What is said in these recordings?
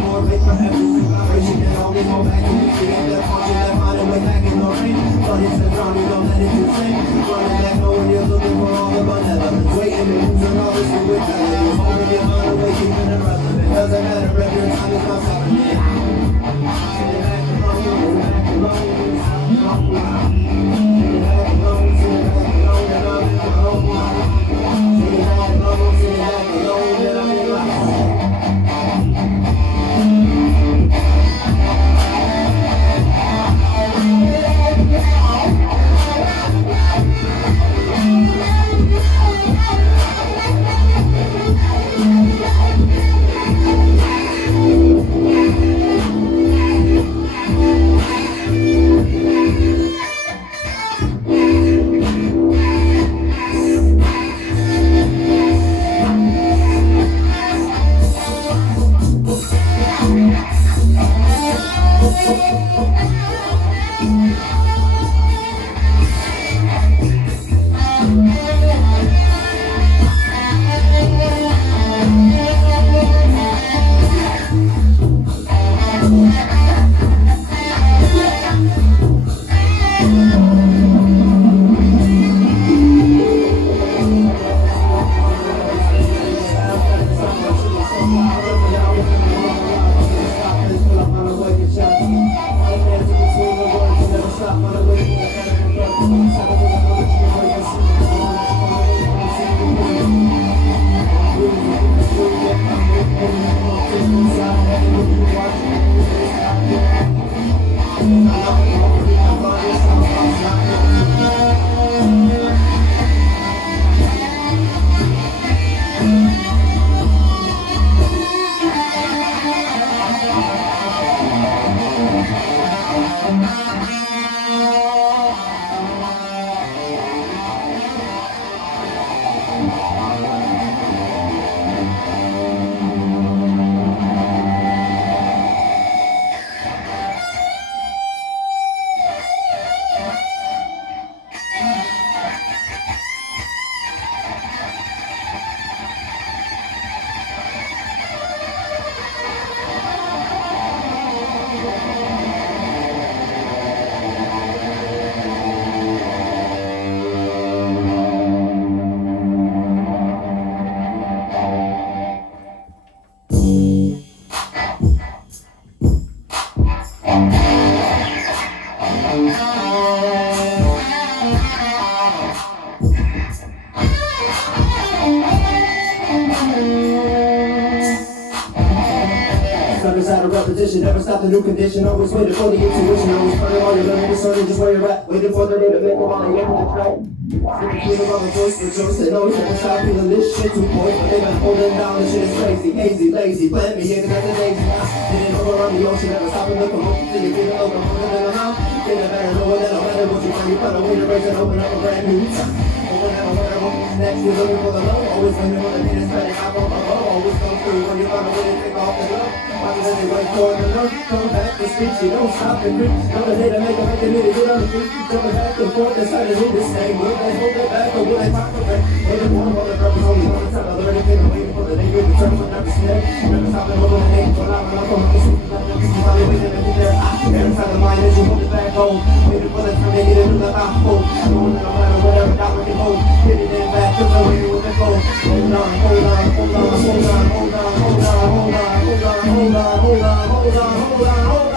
More, make for every generation, and always go back to the beginning, that function, that mind, way back in the rain. But it's the ground, you don't let it insane. Running back home, you're looking for all the benevolence. Waiting and losing all this you with that. You're holding your mind away, keeping it relevant. Doesn't matter if your time is not stopping it. Sitting back alone, sitting back alone, sitting back alone, sitting back alone, and I'm in my own mind. Sitting back alone, and I'm in my home. Out of repetition, never stop the new condition. Always waiting for the intuition. Always turning on your limit, discerning just where you're at. Waiting for the day to make a while and get the track. Feeling of a voice for choice. They know never stop feeling this shit too poised. But they've been holding down, this shit is crazy, hazy, lazy. Plant me here, cause that's the daisy. Hitting over on the ocean, never stopping the commotion. Till you feel over, moving in the mouth. Feeling better, knowing that no matter what you find, you find a way to race and open up a brand new time. Next, you're looking for the love. Always when you're on the beat, it's ready. Hop on my boat. Always come through when you find a way to take off the love. Watching as they wait for the love. Come back to speech, you don't stop the creep. Another day to make a make a need to get on the feet. Jumping back and forth, decided to do the same. Will they hold it back or will they pop the back? Waiting for the purpose, only one time. Other anything, I'm waiting for the day to return with never snare. Never stop the hold on the name. When I'm on the street, you probably waiting to get there. Every time the mind is you hold it back home. Waiting for the time they get into the hot hole. Knowing that no matter whatever, not we can hold. Hitting it back. Hold on, hold on, hold on, hold on, hold on, hold on, hold on, hold on, hold on, hold on, hold on.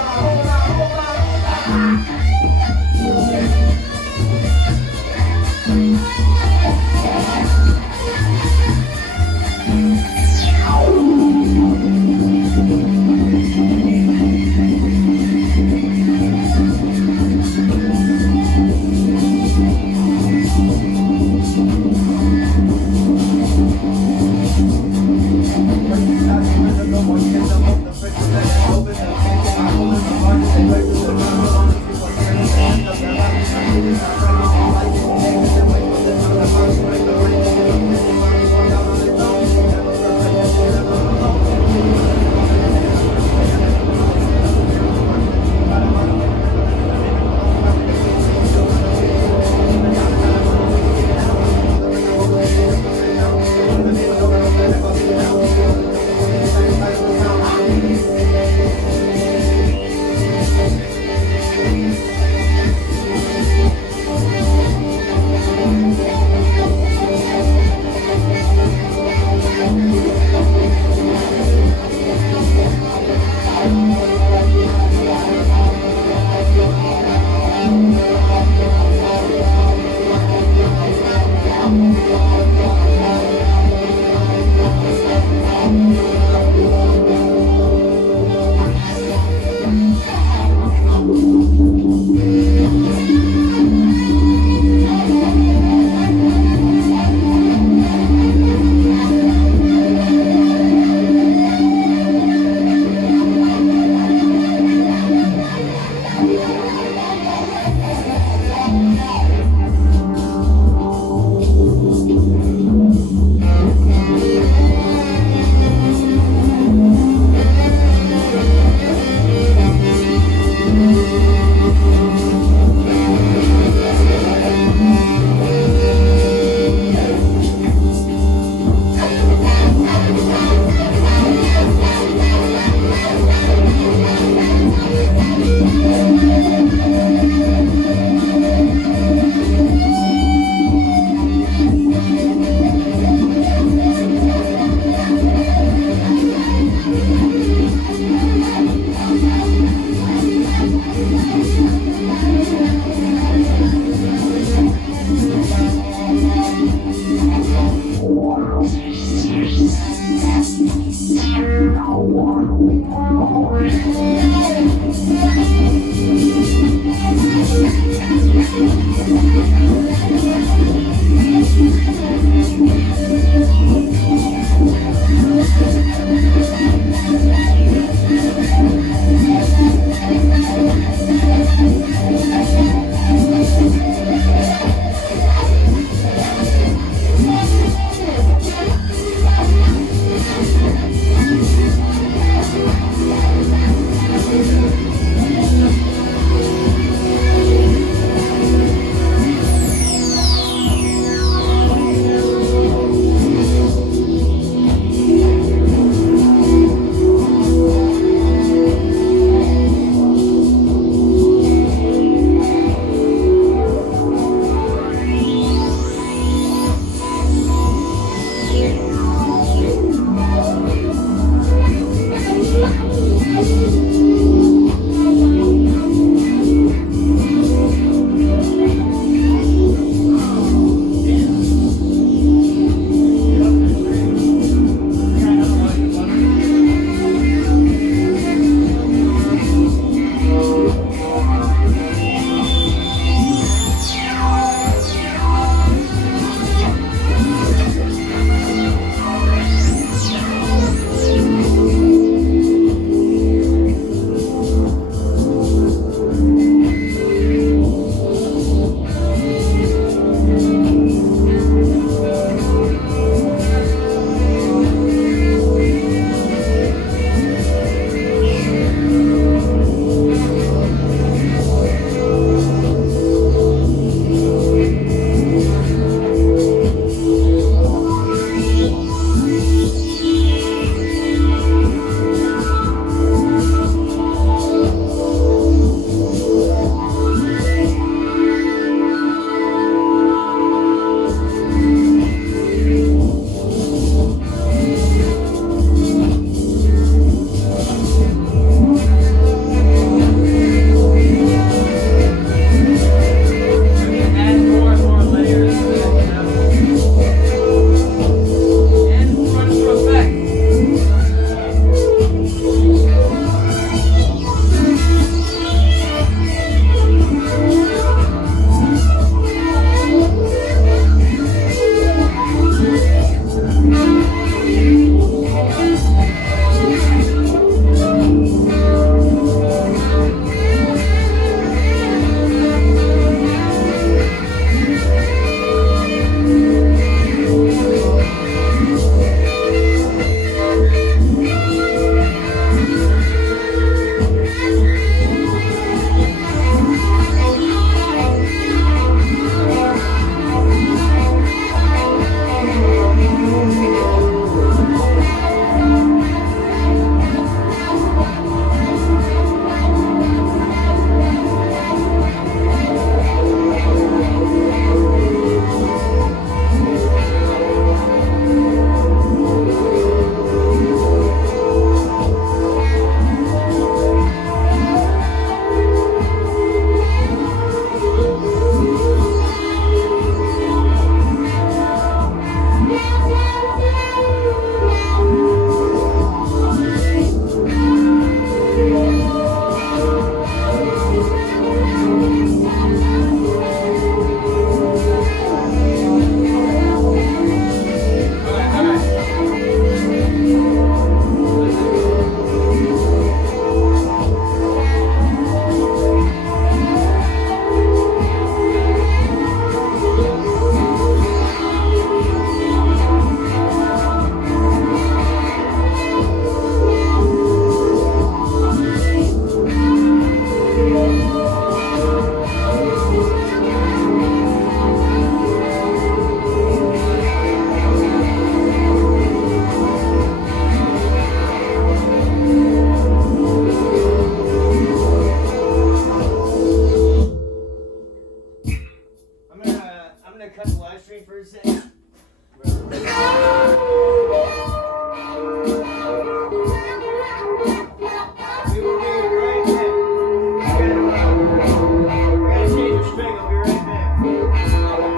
gonna change the string, I'll be right back.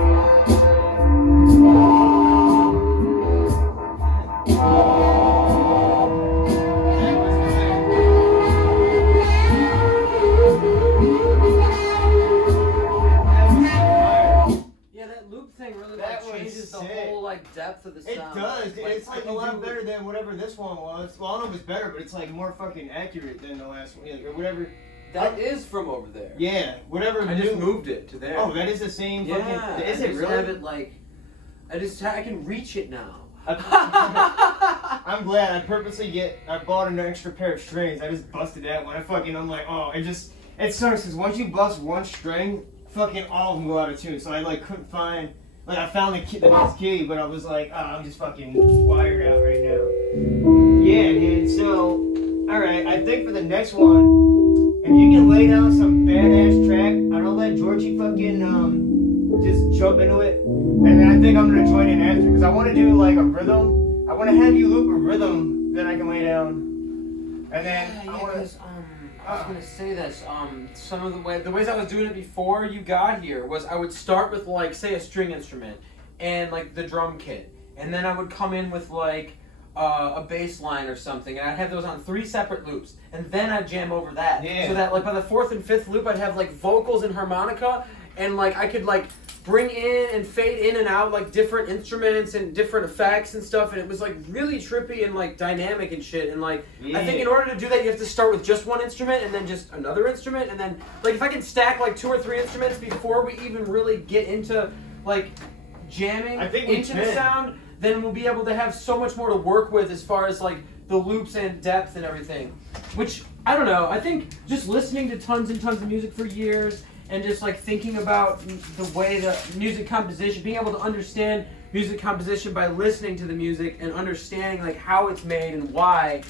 Yeah, that loop thing really That like was changes the sick. whole like depth of the It sound. does. It's like a lot do- better than whatever this one was. Well, I don't know if it's better, but it's like more fucking accurate than the last one, or whatever. That is from over there. Yeah, whatever. I just moved it to there. Oh, that is the same fucking. Yeah, Is I it just really? have it like, I can reach it now. I'm glad. I bought an extra pair of strings. I just busted that one. I'm like, oh, it sucks because once you bust one string, fucking all of them go out of tune. So I like couldn't find, like I found the next key, but I was like, oh, I'm just fucking wired out right now. Yeah, dude. So, all right. I think for the next one, if you can lay down some badass track, I don't let Georgie fucking just jump into it. And then I think I'm gonna join in after because I want to do like a rhythm. I want to have you loop a rhythm that I can lay down. And then I want to. I was gonna say this. Some of the ways I was doing it before you got here was I would start with like say a string instrument and like the drum kit, and then I would come in with like a bass line or something, and I'd have those on 3 separate loops, and then I'd jam over that. Yeah. So that like by the 4th and 5th loop I'd have like vocals and harmonica, and like I could like bring in and fade in and out like different instruments and different effects and stuff, and it was like really trippy and like dynamic and shit. And like I think in order to do that you have to start with just one instrument and then just another instrument, and then like if I can stack like 2 or 3 instruments before we even really get into like jamming into the sound, then we'll be able to have so much more to work with as far as like the loops and depth and everything. Which I don't know, I think just listening to tons and tons of music for years and just like thinking about the way the music composition, being able to understand music composition by listening to the music and understanding like how it's made and why.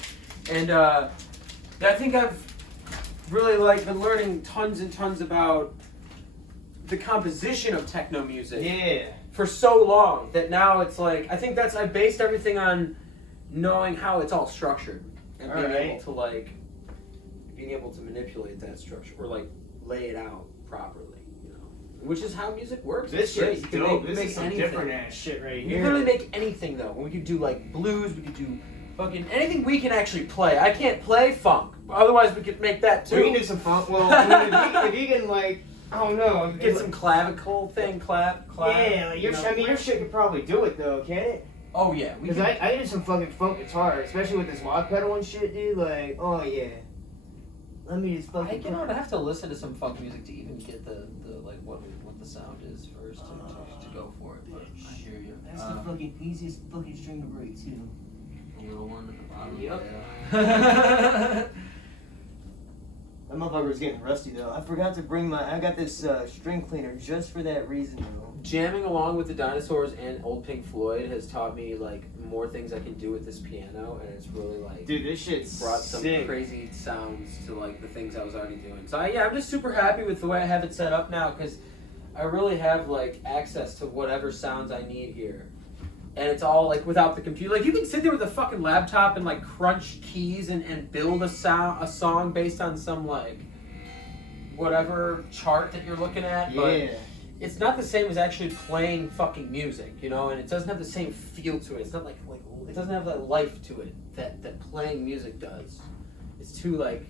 And I think I've really like been learning tons and tons about the composition of techno music. Yeah. For so long that now it's like I think I based everything on knowing how it's all structured and being able to manipulate that structure or like lay it out properly, you know, which is how music works. This shit's dope. This make is some anything. different ass shit right You here. can literally make anything though. We could do like blues, we could do fucking anything we can actually play. I can't play funk, otherwise we could make that too. We can do some funk. Well, I mean, if you can like, I don't know, get some clavicle thing, clap. Yeah, like your shit could probably do it though, can't it? Oh yeah, Because I did some fucking funk guitar, especially with this lock pedal and shit, dude. Like, oh yeah. Let me just fucking. I'd have to listen to some funk music to even get the like what the sound is first to go for it. But I hear you. That's the fucking easiest fucking string to break too. A little one at the bottom. Yep. Yeah. That motherfucker's getting rusty though. I forgot to bring I got this string cleaner just for that reason though. Jamming along with the Dinosaurs and old Pink Floyd has taught me like more things I can do with this piano, and it's really like Dude, this shit's brought some sick. crazy sounds to like the things I was already doing. So I'm just super happy with the way I have it set up now because I really have like access to whatever sounds I need here. And it's all like without the computer. Like you can sit there with a fucking laptop and like crunch keys and build a song based on some like whatever chart that you're looking at. Yeah. But it's not the same as actually playing fucking music, you know, and it doesn't have the same feel to it. It's not like it doesn't have that life to it that playing music does. It's too like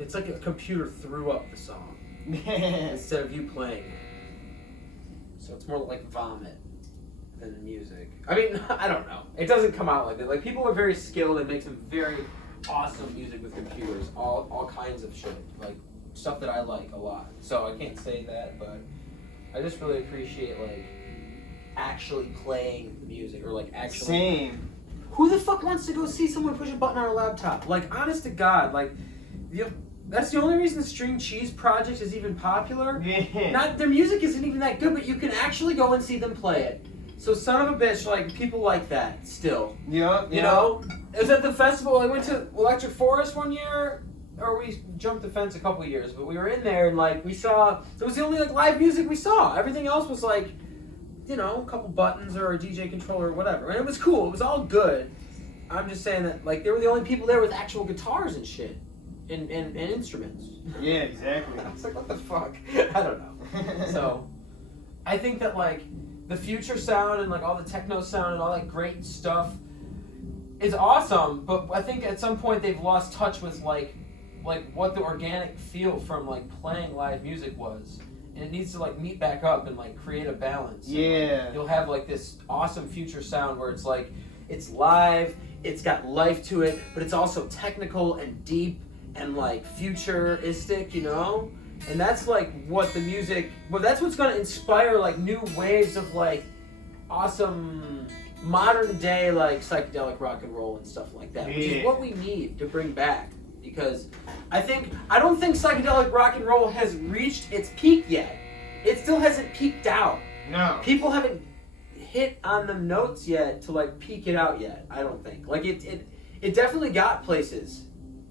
it's like a computer threw up the song instead of you playing it. So it's more like vomit than music. I mean, I don't know. It doesn't come out like that. Like people are very skilled and make some very awesome music with computers. All kinds of shit. Like stuff that I like a lot. So I can't say that, but I just really appreciate like actually playing music or like actually. Same. Who the fuck wants to go see someone push a button on a laptop? Like honest to God, like that's the only reason the String Cheese Project is even popular. Yeah. Not their music isn't even that good, but you can actually go and see them play it. So son of a bitch, like people like that still. Yep. You know, it was at the festival. I went to Electric Forest one year, or we jumped the fence a couple years, but we were in there and like we saw. It was the only like live music we saw. Everything else was like, you know, a couple buttons or a DJ controller or whatever, and it was cool. It was all good. I'm just saying that like they were the only people there with actual guitars and shit. in instruments. Yeah, exactly. I was like, what the fuck? I don't know. So, I think that like the future sound and like all the techno sound and all that great stuff is awesome, but I think at some point they've lost touch with like what the organic feel from like playing live music was, and it needs to like meet back up and like create a balance. Yeah. And, like, you'll have like this awesome future sound where it's like it's live, it's got life to it, but it's also technical and deep and like futuristic, you know? And that's like what the music, well, that's what's gonna inspire like new waves of like awesome modern day like psychedelic rock and roll and stuff like that, which is what we need to bring back. Because I don't think psychedelic rock and roll has reached its peak yet. It still hasn't peaked out. No. People haven't hit on the notes yet to like peak it out yet. I don't think. Like it definitely got places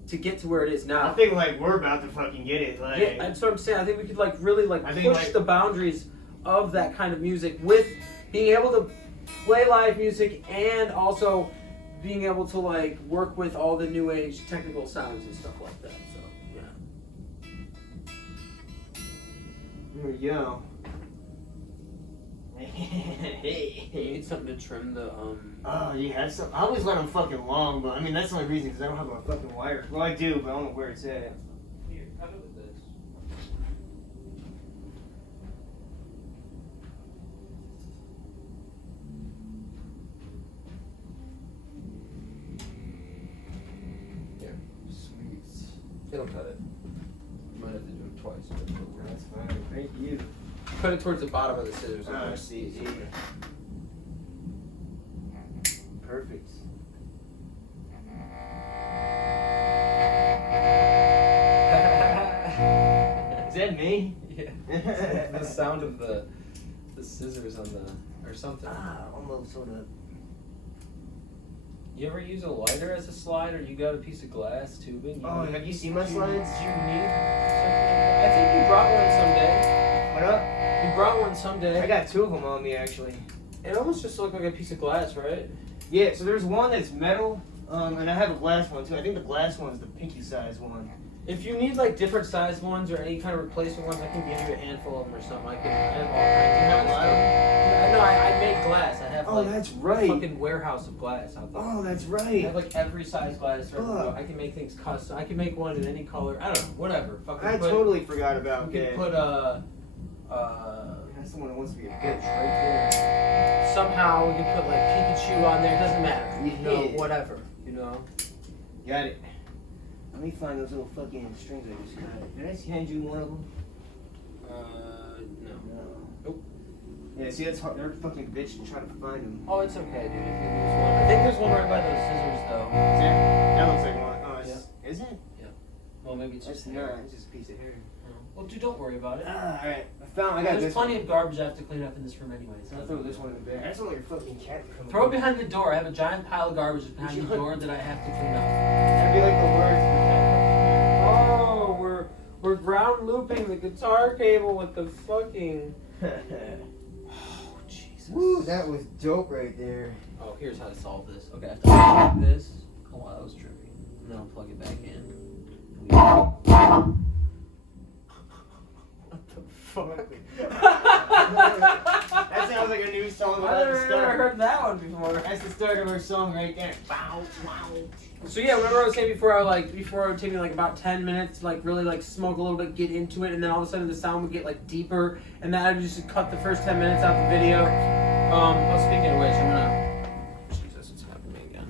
to get to where it is now. I think like we're about to fucking get it. Like, yeah, that's what I'm saying. I think we could like really like push like, the boundaries of that kind of music with being able to play live music and also being able to like work with all the new age technical sounds and stuff like that. So yeah. Here we go. Hey. You need something to trim the Oh, you have some. I always let them fucking long, but I mean that's the only reason because I don't have a fucking wire. Well, I do, but I don't know where it's at. Here, cut it with this. Here, sweet. It'll cut it. You might have to do it twice. But That's fine. Thank you. cut it towards the bottom of the scissors. I see. Perfect. Is that me? Yeah. The sound of the scissors on the or something. Almost sort of. You ever use a lighter as a slide, or you got a piece of glass tubing? Have you seen my slides? Do you need something? I think you brought one someday. What up? You brought one someday. I got two of them on me actually. It almost just looked like a piece of glass, right? Yeah, so there's one that's metal, and I have a glass one too. I think the glass one's the pinky size one. If you need like different sized ones or any kind of replacement ones, I can give you a handful of them or something. I have all kinds. You have a lot of them? No, I make glass. I have like that's a right. fucking warehouse of glass out there. Oh, that's I right. have like every size glass. Fuck. I can make things custom. I can make one in any color. I don't know, whatever. Fucking I put, totally forgot about you that. can put That's the one that wants to be a bitch right there. somehow we can put like Pikachu on there. It doesn't matter. You know, Yeah. whatever. You know. Got it. Let me find those little fucking strings I just got. Did I hand you one of them? No. No. Nope. Yeah, see, that's hard. They're fucking bitch and trying to find them. Oh, it's okay, dude. If you lose one, I think there's one right by those scissors, though. Is there? That looks like one. Oh, is it? Well, maybe it's That's just not. hair. It's just a piece of hair. Well, dude, don't worry about it. Alright. I got There's this plenty one. of garbage I have to clean up in this room anyway. So I'll throw this one in the bag. That's only your fucking cat. Throw it behind the door. I have a giant pile of garbage behind the door that I have to clean up. That'd be like the worst. Oh, we're ground looping the guitar cable with the fucking. Oh, Jesus. Woo, that was dope right there. Oh, here's how to solve this. Okay, I have to unplug this. Oh wow, that was trippy. And then I'll plug it back in. What the fuck? That sounds like a new song. I've never heard that one before. That's the start of our song right there. Bow, wow. So yeah, remember I was saying before it would take me like about 10 minutes to like really like smoke a little bit, get into it, and then all of a sudden the sound would get like deeper, and then I would just cut the first 10 minutes out the video. Speaking of which, I'm gonna. Jesus, it's happening again.